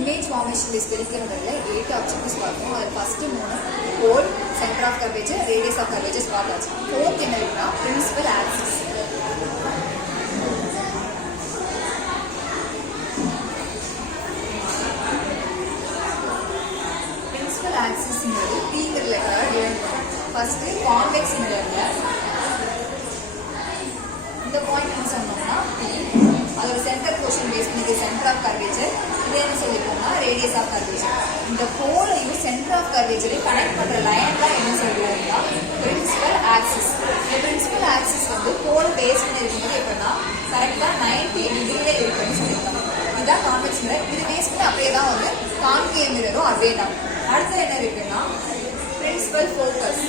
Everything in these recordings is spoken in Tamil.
Image formation based spherical mirror 8 objectives பார்ப்போம். அது first 3 pole, center of curvature, radius of curvature பார்த்தாச்சு. fourth என்ன இருக்குன்னா principal axis. Principal axis ங்கிறது P-ங்கிற லெட்டரால டிவைட் பண்ணுவோம். ஃபர்ஸ்ட் கான்வெக்ஸ் மிரர்ல இந்த பாயிண்ட் என்ன சொன்னோம்னா P, அதோட சென்டர் போர்ஷன் பேஸ் பண்ணி சென்டர் ஆஃப் கர்வேச்சர், இது என்ன சொல்லிருக்கோம்னா ரேடியஸ் ஆஃப் கர்வேச்சர். இந்த போலையும் சென்டர் ஆஃப் கர்வேச்சரையும் கனெக்ட் பண்ற லைன் தான் என்ன சொல்லுவோம்னா பிரின்சிபல் ஆக்சிஸ். இந்த பிரின்சிபல் ஆக்சிஸ் வந்து போல பேஸ் பண்ணி இருக்கும்போது எப்படின்னா கரெக்டா 90 டிகிரில இருக்குன்னு சொல்லியிருக்காங்க. இதுதான் கான்வெக்ஸ் மிரர். இது பேஸ் பண்ணி அப்படியே தான் வந்து கான்கேவ் மிரரும் அப்படியே தான். அடுத்து என்ன இருக்குன்னா பிரின்சிபல் ஃபோக்கஸ்.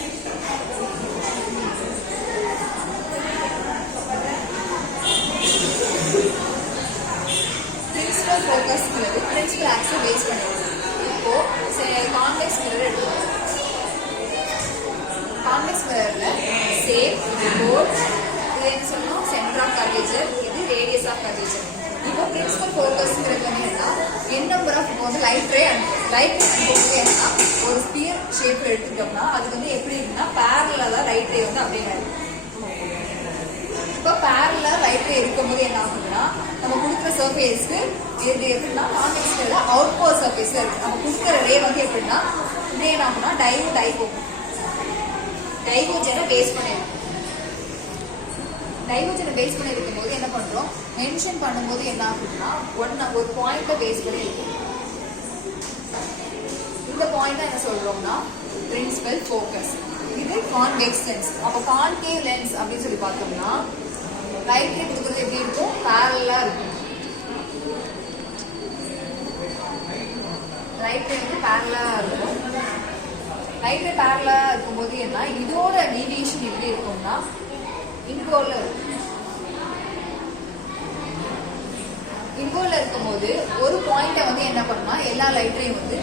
பிரின்சிபல் ஃபோக்கஸ்ங்கிறது பிரின்சிபல் ஆக்ஸை பேஸ் பண்ணிடுது. இப்போ கான்வெக்ஸ் மிரர் எடுத்துக்கோங்க. கான்வெக்ஸ் மிரர்ல சேப், போல், இது என்ன சொல்லணும் சென்டர் ஆஃப் கர்வேச்சர், இது ரேடியஸ் ஆஃப் கர்வேச்சர். இப்போ பிரின்சிபல் ஃபோக்கஸ்ங்கிறது வந்து என்னன்னா என் நம்பர் ஆஃப் இப்போ வந்து லைட் ரே அனுப்பும்போது என்னன்னா ஒரு ஸ்பியர் ஷேப் எடுத்துட்டோம்னா அது வந்து எப்படி இருக்குன்னா பேரலா தான் லைட் ரே வந்து அப்படியே வருது. இப்போ பேரலா லைட் ரே இருக்கும்போது என்ன ஆகுதுன்னா நம்ம கொடுக்குற சர்ஃபேஸ்க்கு இது எப்படின்னா கான்வெக்ஸ் மிரர்ல அவுட் போர் சர்ஃபேஸ்ல இருக்கு. நம்ம கொடுக்குற ரே வந்து எப்படின்னா இப்படி என்ன ஆகும்னா டைவோஜனை பேஸ் பண்ணிருக்கும். டைவோஜனை பேஸ் பண்ணி இருக்கும் போது என்ன பண்றோம் மென்ஷன் பண்ணும்போது என்ன ஆகுதுன்னா ஒரு பாயிண்ட பேஸ் பண்ணி இருக்கும். இந்த பாயிண்ட் என்ன சொல்றோம்னா பிரின்சிபல் ஃபோக்கஸ். இது கான்வெக்ஸ் லென்ஸ். அப்போ கான்கேவ் லென்ஸ் அப்படின்னு சொல்லி பார்த்தோம்னா லைட் ரே கொடுக்குறது எப்படி இருக்கும் பேரலா இருக்கும். லைட் ரே வந்து பேரலா இருக்கும். லைட் ரே பேரலா இருக்கும்போது என்ன இதோட டீவியேஷன் எப்படி இருக்கும்னா இன்கோர்ல இருக்கும்போது ஒரு பாயிண்ட வந்து என்ன பண்ணா எல்லா லைட் ரேயும் வந்து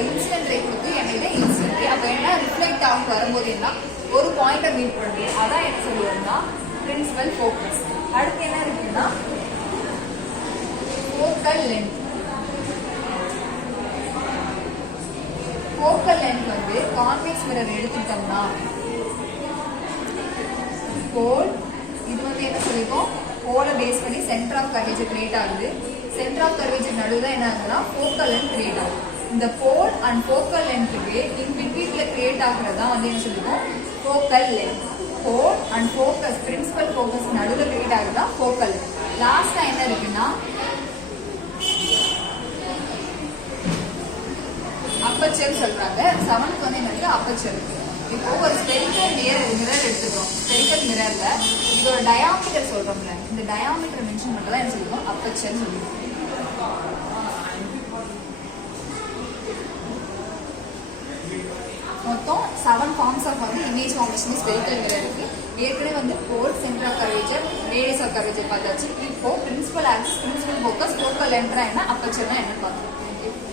இன்சிடென்ட் ரே கொடுத்து என்ன இன்சிடென்ட் ரே அப்ப என்ன ரிஃப்ளெக்ட் ஆகும் வரும்போது என்ன ஒரு பாயிண்ட மீட் பண்ணுது. அதான் என்ன சொல்லுவோம்னா பிரின்சிபல் ஃபோக்கஸ். அடுத்து என்ன இருக்குன்னா ஃபோக்கல் லென்த். ஃபோக்கல் லென்த் வந்து கான்வெக்ஸ் மிரர் எடுத்துட்டோம்னா போல், இது வந்து என்ன சொல்லிருக்கோம் போல பேஸ் பண்ணி சென்டர் ஆஃப் கர்வேச்சர் கிரியேட் ஆகுது. சென்டர் ஆஃப் கர்வேச்சர் நடுவில் தான் என்ன ஆகுதுன்னா ஃபோக்கல் லென்த் கிரியேட் ஆகுது. இந்த போல் அண்ட் ஃபோக்கல் லென்த்துக்கு இன் பிட்வீன்ல கிரியேட் ஆகுறது தான் வந்து என்ன சொல்லிருக்கோம் focal length. Pole and focus principal focus நடுவில் கிரியேட் ஆகுதுதான் ஃபோக்கல் லென்த். லாஸ்டா என்ன இருக்குன்னா அப்பச்சர் சொல்றாங்க. 7th வந்து என்ன இருக்கு அப்பச்சர். இப்போ ஒரு ஸ்பெரிக்கல் மிரர் எடுத்துக்கிறோம். ஸ்பெரிக்கல் மிரர்ல இதோட டயாமீட்டர் சொல்றோம்ல, இந்த டயாமீட்டர் மென்ஷன் பண்றதா என்ன சொல்லுவோம் அப்பச்சர் சொல்லுவோம். மொத்தம் 7 ஃபார்ம்ஸ் ஆஃப் வந்து இமேஜ் ஃபார்மேஷன் ஸ்பெரிக்கல் மிரர் இருக்கு. ஏற்கனவே வந்து pole, centre of curvature, radius of curvature பார்த்தாச்சு. இப்போ principal axis, principal focus, focal length என்ன அப்பச்சர்னா என்ன பார்த்தோம்.